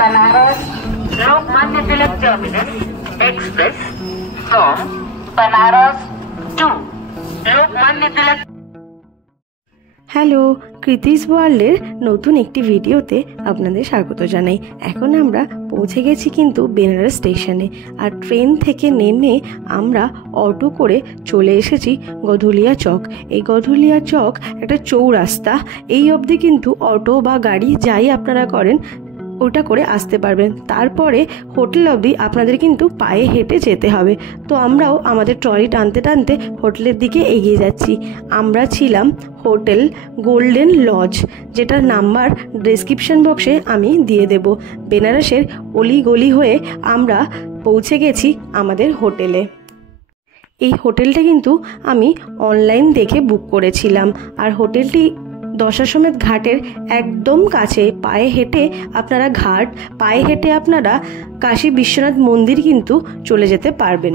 Banaras Lokmanya Tilak terminus express from Banaras to Lokmanya Tilak. Hello, কৃতিস ওয়ার্ল্ডের নতুন একটি ভিডিওতে আপনাদের স্বাগত জানাই। এখন আমরা পৌঁছে গেছি কিন্তু বেনারস স্টেশনে, আর ট্রেন থেকে নেমে আমরা অটো করে চলে এসেছি গধুলিয়া চক। এই গধুলিয়া চক একটা চৌরাস্তা, এই অবধি কিন্তু অটো বা গাড়ি যাই আপনারা করেন ওটা করে আসতে পারবেন। তারপরে হোটেল অবধি আপনাদের কিন্তু পায়ে হেঁটে যেতে হবে। তো আমরাও আমাদের ট্রলি টানতে টানতে হোটেলের দিকে এগিয়ে যাচ্ছি। আমরা ছিলাম হোটেল গোল্ডেন লজ, যেটার নাম্বার ডেসক্রিপশন বক্সে আমি দিয়ে দেব। বেনারসের অলি গলি হয়ে আমরা পৌঁছে গেছি আমাদের হোটেলে। এই হোটেলটা কিন্তু আমি অনলাইন দেখে বুক করেছিলাম, আর হোটেলটি দশাশ্বমেধ ঘাটের একদম কাছে। পায়ে হেঁটে আপনারা কাশী বিশ্বনাথ মন্দির কিন্তু চলে যেতে পারবেন।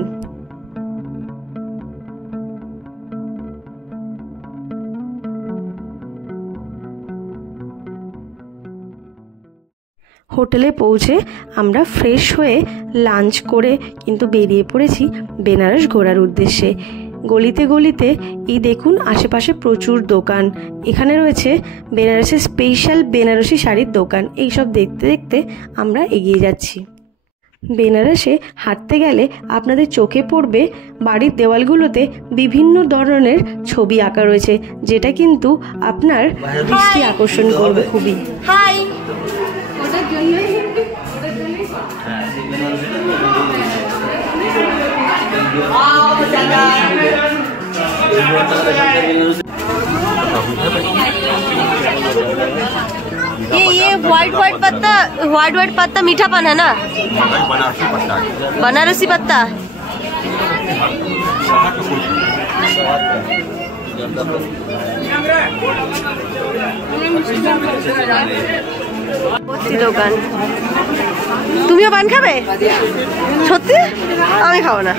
হোটেলে পৌঁছে আমরা ফ্রেশ হয়ে লাঞ্চ করে কিন্তু বেরিয়ে পড়েছি বেনারস ঘোরার উদ্দেশ্যে। গলিতে গলিতে এই দেখুন আশেপাশে প্রচুর দোকান। এখানে রয়েছে বেনারসের স্পেশাল বেনারসি শাড়ির দোকান। এইসব দেখতে দেখতে আমরা এগিয়ে যাচ্ছি। বেনারসে হাঁটতে গেলে আপনাদের চোখে পড়বে বাড়ির দেওয়ালগুলোতে বিভিন্ন ধরনের ছবি আঁকা রয়েছে, যেটা কিন্তু আপনার দৃষ্টি আকর্ষণ করবে খুবই। ये व्हाइट पत्ता मीठापन है ना? बनारसी पत्ता। দোকান তুমিও পান খাবে? সত্যি? আমি খাবো না।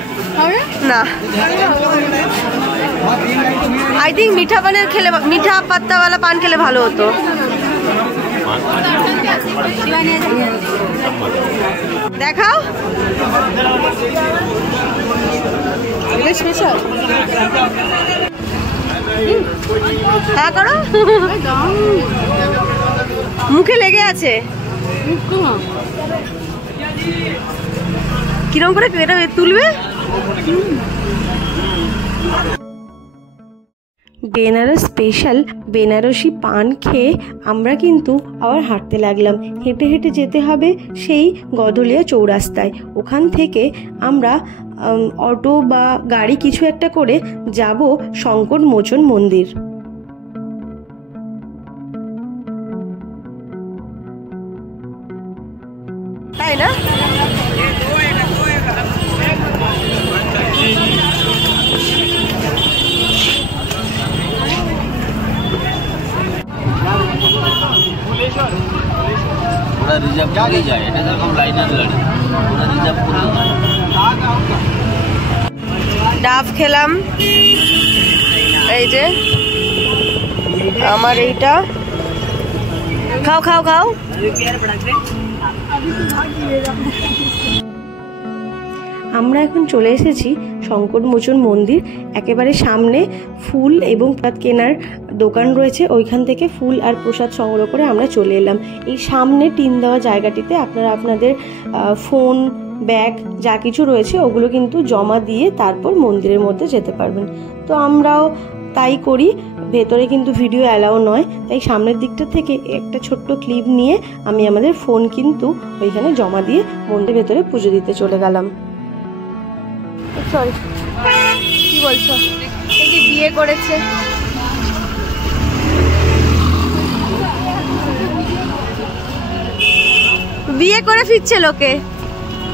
না, आई थिंक मीठा पाনের খেলে, मीठा पत्ता वाला पान খেলে ভালো হতো। দেখাও স্পেশাল। হ্যাঁ করো, মুখে লেগে আছে। কিরম করে এটা তুলবে? বেনারস স্পেশাল বেনারসি পান খেয়ে আমরা কিন্তু আবার হাঁটতে লাগলাম। হেঁটে হেঁটে যেতে হবে সেই গধুলিয়া চৌরাস্তায়। ওখান থেকে আমরা অটো বা গাড়ি কিছু একটা করে যাব শঙ্কর মোচন মন্দির। তাই না? रिजर्व করে যায়, এটা যেরকম লাইনার গাড়ি পুরো রিজার্ভ করে যায়। ডাব খেলাম, এই যে আমার এইটা। খাও খাও খাও। আমরা এখন চলে এসেছি শঙ্কর মোচন মন্দির। একেবারে সামনে ফুল এবং প্রসাদ কেনার দোকান রয়েছে, ওইখান থেকে ফুল আর প্রসাদ সংগ্রহ করে আমরা চলে এলাম। এই সামনে টিন দেওয়া জায়গাটিতে আপনারা আপনাদের ফোন, ব্যাগ যা কিছু রয়েছে ওগুলো কিন্তু জমা দিয়ে তারপর মন্দিরের মধ্যে যেতে পারবেন। তো আমরাও তাই করি। ভেতরে কিন্তু ভিডিও অ্যালাউ নয়, তাই সামনের দিকটা থেকে একটা ছোট্ট ক্লিপ নিয়ে আমি আমাদের ফোন কিন্তু ওইখানে জমা দিয়ে মন্দিরের ভেতরে পুজো দিতে চলে গেলাম। সরি, কি বলছো? এই যে বিয়ে করেছে, বিয়ে করে ফিরছে লোকে,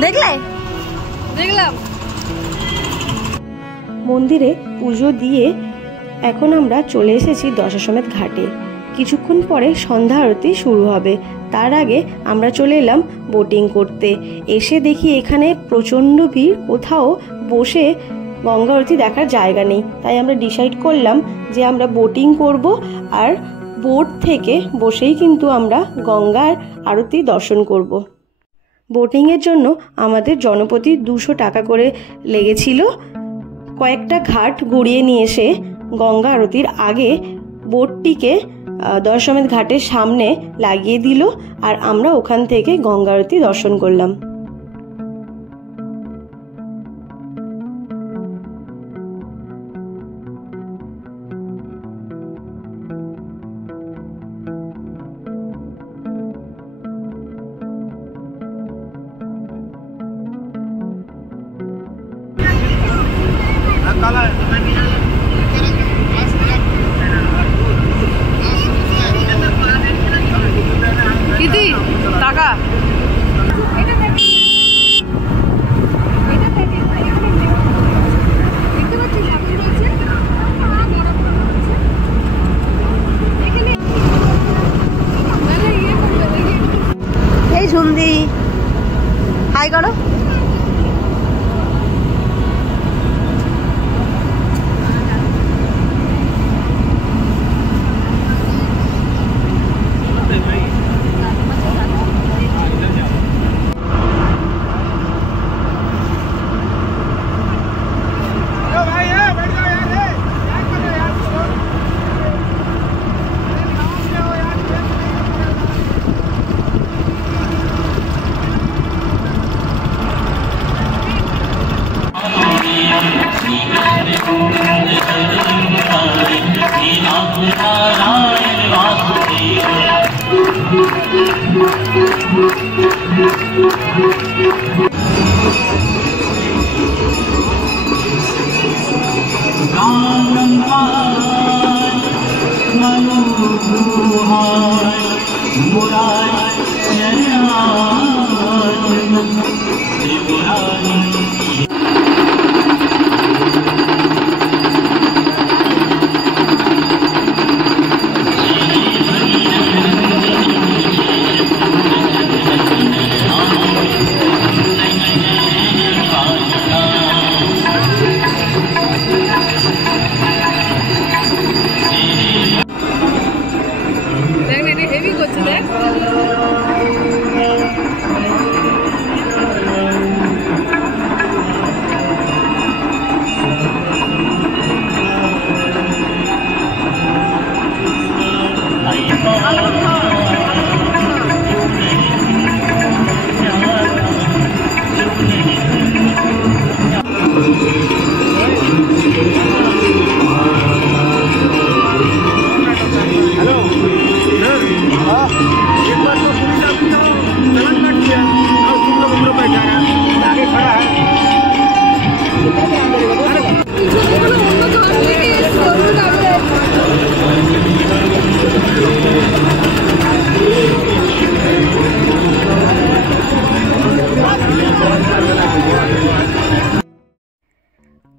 দেখলাম। মন্দিরে পুজো দিয়ে এখন আমরা চলে এসেছি দশাশ্বমেধ ঘাটে। কিছুক্ষণ পরে সন্ধ্যা আরতি শুরু হবে। তার আগে আমরা চলে এলাম বোটিং করতে। এসে দেখি এখানে প্রচণ্ড ভিড়, কোথাও বসে গঙ্গা আরতি দেখার জায়গা নেই। তাই আমরা ডিসাইড করলাম যে আমরা বোটিং করব, আর বোট থেকে বসেই কিন্তু আমরা গঙ্গার আরতি দর্শন করব। বোটিংয়ের জন্য আমাদের জনপ্রতি 200 টাকা করে লেগেছিল। কয়েকটা ঘাট ঘুরিয়ে নিয়ে এসে গঙ্গা আরতির আগে বোটটিকে দশমেধ ঘাটের সামনে লাগিয়ে দিল, আর আমরা ওখান থেকে গঙ্গা আরতি দর্শন করলাম। কীর্তি টাকা এই সন্ধি হাই করো।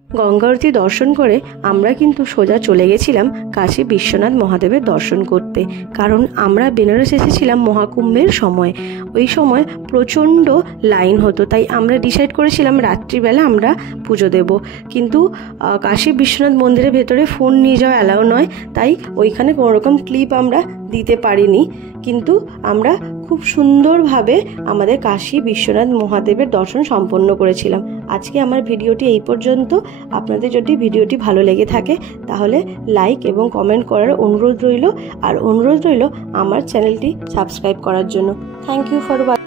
গঙ্গা আরতি দর্শন করে আমরা কিন্তু সোজা চলে গেছিলাম কাশী বিশ্বনাথ মহাদেবের দর্শন করতে, কারণ আমরা বেনারস এসেছিলাম মহাকুম্ভের সময়। ওই সময় প্রচণ্ড লাইন হতো, তাই আমরা ডিসাইড করেছিলাম রাত্রিবেলা আমরা পুজো দেব। কিন্তু কাশী বিশ্বনাথ মন্দিরের ভেতরে ফোন নিয়ে যাওয়া অ্যালাউ নয়, তাই ওইখানে কোনোরকম ক্লিপ আমরা দিতে পারিনি। কিন্তু আমরা খুব সুন্দরভাবে আমাদের কাশী বিশ্বনাথ মহাদেবের দর্শন সম্পন্ন করেছিলাম। আজকে আমার ভিডিওটি এই পর্যন্ত। আপনাদের যদি ভিডিওটি ভালো লেগে থাকে তাহলে লাইক এবং কমেন্ট করার অনুরোধ রইল, আর অনুরোধ রইল আমার চ্যানেলটি সাবস্ক্রাইব করার জন্য। Thank you for watching.